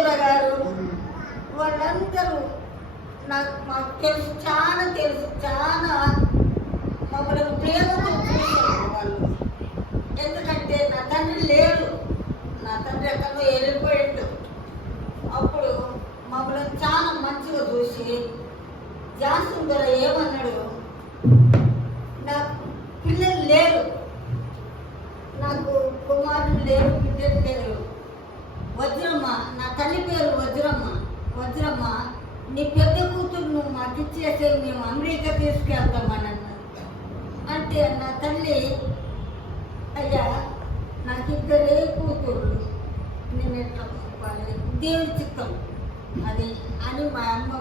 సోదర గారు వాళ్ళందరూ మాకు తెలుసు, చాలా మమ్మల్ని ప్రేమతో చూశారు వాళ్ళు. ఎందుకంటే నా తండ్రి లేడు, నా తండ్రి ఎక్కడో వెళ్ళిపోయిండు. అప్పుడు మమ్మల్ని చాలా మంచిగా చూసి జాన్సన్ ద్వారా ఏమన్నాడు, నాకు పిల్లలు లేరు, నాకు కుమారులు లేరు, బిడ్డలు లేరు. వజ్రమ్మ, నా తల్లి పేరు వజ్రమ్మ, నీ పెద్ద కూతురు నువ్వు మాకు ఇచ్చేసే, మేము అమెరికా తీసుకెళ్తామని అన్నారు. అంటే నా తల్లి, అయ్యా నాకు ఇద్దరే కూతురు, నేను ఎట్లా దేవుడి చిత్తం అది అని మా అమ్మ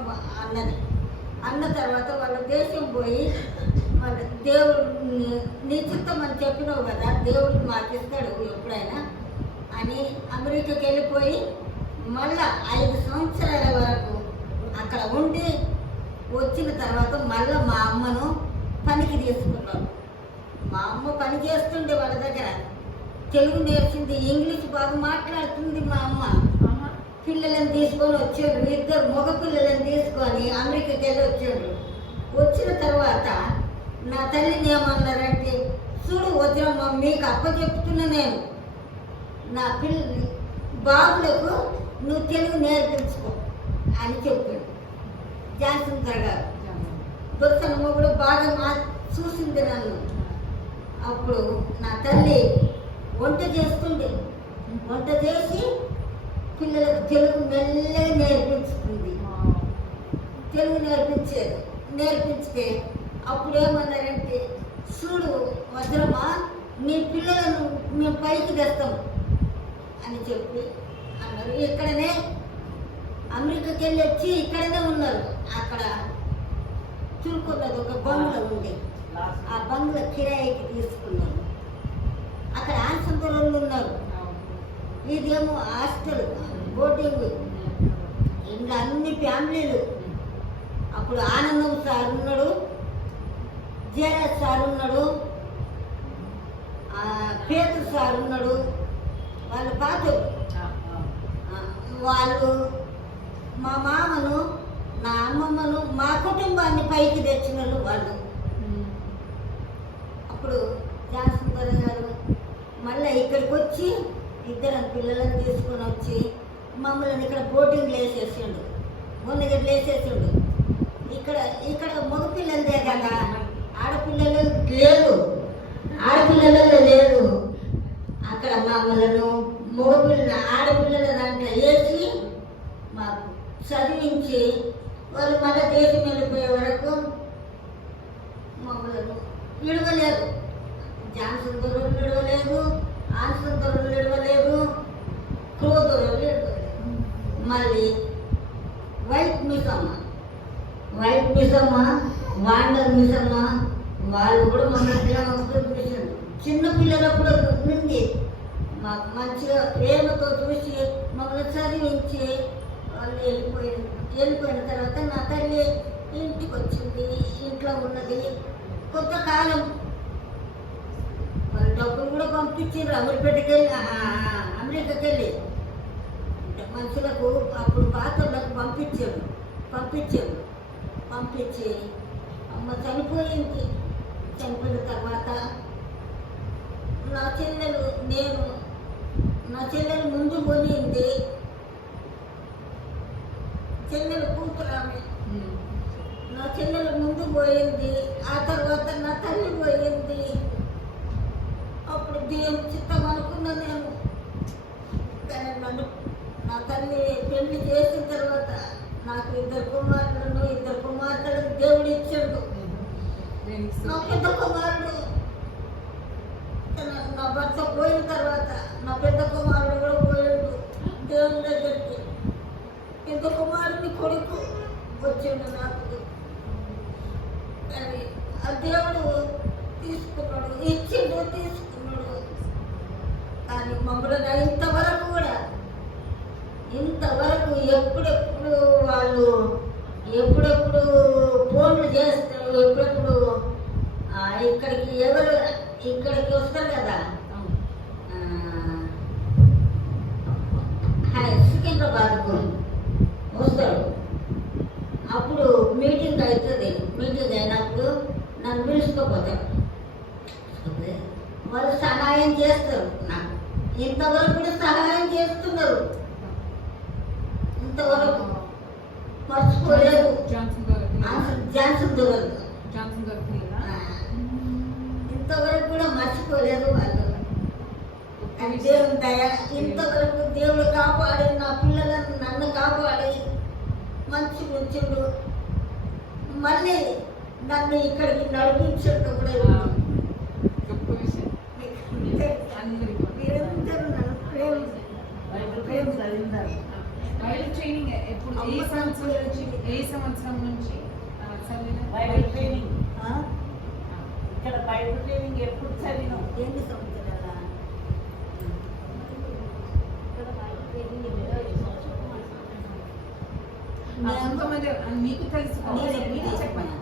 అన్నది. అన్న తర్వాత వాళ్ళ దేశం పోయి వాళ్ళ దేవుడు నీ చిత్తం అని చెప్పినావు కదా, దేవుడు మాకు ఇస్తాడు ఎప్పుడైనా అని అమెరికాకి వెళ్ళిపోయి మళ్ళా 5 సంవత్సరాల వరకు అక్కడ ఉండి వచ్చిన తర్వాత మళ్ళీ మా అమ్మను పనికి తీసుకున్నాం. మా అమ్మ పని చేస్తుండే వాళ్ళ దగ్గర, తెలుగు నేర్చింది, ఇంగ్లీష్ బాగా మాట్లాడుతుంది మా అమ్మ. పిల్లలను తీసుకొని వచ్చాడు, 2 మగ పిల్లలను తీసుకొని అమెరికాకి వెళ్ళి వచ్చాడు. వచ్చిన తర్వాత నా తల్లిని ఏమన్నారంటే, చూడు వజ్రమ్మ, మీకు అప్పచెప్తున్నా నేను, నా బాబులకు నువ్వు తెలుగు నేర్పించుకో అని చెప్పాడు జాన్సన్ గారు. దొరకనమ్మ కూడా బాగా చూసింది నన్ను. అప్పుడు నా తల్లి వంట చేస్తుంది, వంట చేసి పిల్లలకు తెలుగు మెల్లగా నేర్పించుకుంది. తెలుగు నేర్పించితే అప్పుడు ఏమన్నారంటే, చూడు వజ్రమా, నీ పిల్లలను మేము పైకి తెస్తాం అని చెప్పి అన్నారు. ఇక్కడనే అమెరికాకి వెళ్ళి వచ్చి ఇక్కడనే ఉన్నారు. అక్కడ చురుకున్నది ఒక బంగ్లా ఉంది, ఆ బంగ్లా కిరాయికి తీసుకున్నారు. అక్కడ ఆన్సంతలు ఉన్నారు, ఇదేమో హాస్టల్ బోర్డింగ్, ఇంట్లో అన్ని ఫ్యామిలీలు. అప్పుడు ఆనందం సార్ ఉన్నాడు, జయరాజ్ సార్ ఉన్నాడు, పేతు సార్ ఉన్నాడు. వాళ్ళు పాతరు, వాళ్ళు మా మామను, నా అమ్మమ్మను, మా కుటుంబాన్ని పైకి తెచ్చిన వాళ్ళు. అప్పుడు జాన్సన్ గారు మళ్ళీ ఇక్కడికి వచ్చి 2 పిల్లలను తీసుకొని వచ్చి మమ్మల్ని ఇక్కడ బోటింగ్ వేసేసిండు, మున్నగడ్డ వేసేసిండు. ఇక్కడ మగపిల్లలదే కదా, ఆడపిల్లలు లేదు. అక్కడ మమ్మలను ఆడపిల్లల దాంట్లో వేసి మాకు చదివించి వాళ్ళు మన దేశం వెళ్ళిపోయే వరకు మమ్మల్ని విడవలేదు. జాన్సన్ దొరలు విడవలేదు, ఆన్సన్ దొరలు విడవలేదు, క్రో దొరలు విడవలేదు. మళ్ళీ వైట్ మిసమ్మ, వాండర్ మిసమ్మ, వాళ్ళు కూడా మమ్మల్ని చిన్న పిల్లలప్పుడు నుండి మాకు మంచిగా ప్రేమతో చూసి మమ్మల్ని చదివించి వాళ్ళు వెళ్ళిపోయిన తర్వాత నా తల్లి ఇంటికి వచ్చింది. ఇంట్లో ఉన్నది కొంతకాలం. వాళ్ళు డబ్బులు కూడా పంపించారు అమెరికాకి వెళ్ళి మనుషులకు, అప్పుడు పాత్రలకు పంపించి అమ్మ చనిపోయింది. చనిపోయిన తర్వాత నా చెల్లెలు ముందు పోయింది, చెల్లెలు కూతురు ఆమె. నా చెల్లెలు ముందు పోయింది, ఆ తర్వాత నా తల్లి పోయింది. అప్పుడు దేవుని చిత్తం అనుకున్నా నేను. కానీ నా తల్లి పెళ్లి చేసిన తర్వాత నాకు 2 కుమార్తెలకు దేవుడు ఇచ్చాడు. నా పెద్ద కుమారుడు, నా భర్త పోయిన తర్వాత నా పెద్ద కుమారుడు కూడా పోయాడు దేవుని దగ్గరికి. పెద్ద కుమారుని కొడుకు వచ్చాడు నాకు. కానీ ఆ దేవుడు తీసుకున్నాడు, తీసుకున్నాడు. కానీ మమ్మల్ని ఇంతవరకు ఎప్పుడెప్పుడు వాళ్ళు ఫోన్లు చేస్తారు, ఎప్పుడెప్పుడు ఇక్కడికి వస్తారు కదా, కింద బాదుకొని వస్తాడు. అప్పుడు మీటింగ్ అవుతుంది. మీటింగ్ అయినప్పుడు నన్ను పిలుచుకోపోతాడు. వాళ్ళు సహాయం చేస్తారు. నాకు ఇంతవరకు కూడా సహాయం చేస్తున్నారు. ఇంతవరకు మర్చిపోలేదు. జాన్సన్ దొరకదు. ఇంతవరకు కూడా మర్చిపోలేదు వాళ్ళు. దేవుని దయ. ఇంతవరకు దేవుడు కాపాడి నా పిల్లలను నన్ను కాపాడి మంచి ఉంచుడు. మళ్ళీ నన్ను ఇక్కడికి నడిపించడం కూడా మీరందరూ నన్ను ప్రేమ చదివినారు. బైబిల్ ట్రైనింగ్ ఎప్పుడు ఏ సంవత్సరం నుంచి బైబిల్ ట్రైనింగ్ ఇక్కడ బైబిల్ ట్రైనింగ్ ఎప్పుడు చదివినాం? ఎన్ని సంవత్సరాలా? కొంతమంది మీకు తెలుసు. మీరే మీరు చెప్పండి.